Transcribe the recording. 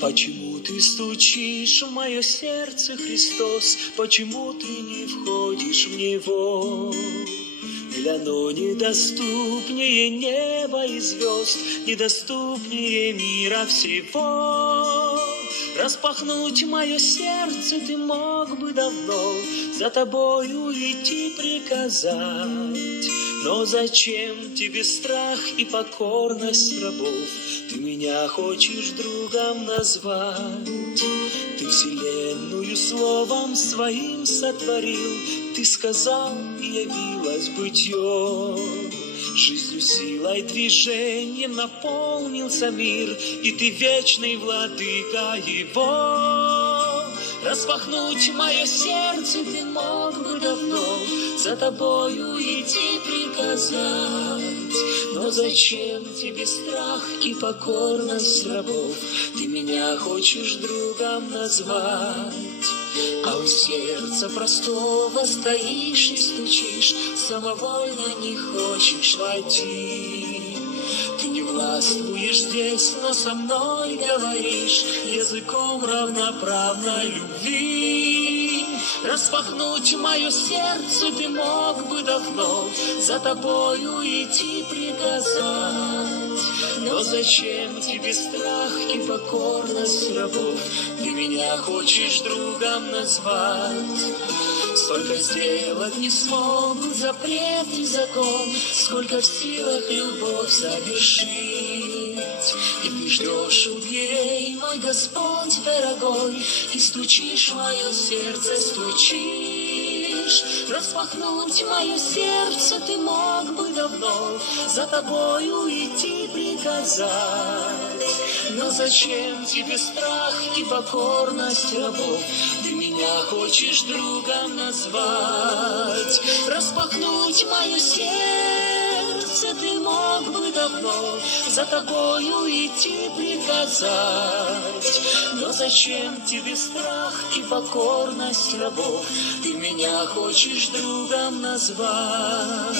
Почему ты стучишь в мое сердце, Христос? Почему ты не входишь в него? Или оно недоступнее неба и звезд, недоступнее мира всего? Распахнуть мое сердце ты мог бы давно, за тобою идти приказать. Но зачем тебе страх и покорность рабов? Ты меня хочешь другом назвать. Ты вселенную словом своим сотворил, ты сказал, и явилось бытие. Жизнью, силой, движением наполнился мир, и ты вечный владыка его. Распахнуть мое сердце ты мог бы давно, за тобою идти приказать. Но зачем тебе страх и покорность рабов? Ты меня хочешь другом назвать. А у сердца простого стоишь и стучишь, самовольно не хочешь войти. Ты не властвуешь здесь, но со мной говоришь языком равноправной любви. Распахнуть мое сердце ты мог бы давно, за тобою идти приказать. Но зачем тебе страх и покорность рабов? Ты меня хочешь другом назвать. Столько сделать не смогут запрет и закон, сколько в силах любовь совершить. И ты ждешь у дверей, мой Господь дорогой, и стучишь в мое сердце, стучишь. Распахнуть мое сердце ты мог бы давно, за тобою идти приказать. Но зачем тебе страх и покорность рабов? Ты меня хочешь другом назвать. Распахнуть мое сердце ты мог бы давно, за тобою идти приказать. Но зачем тебе страх и покорность рабов? Ты меня хочешь другом назвать.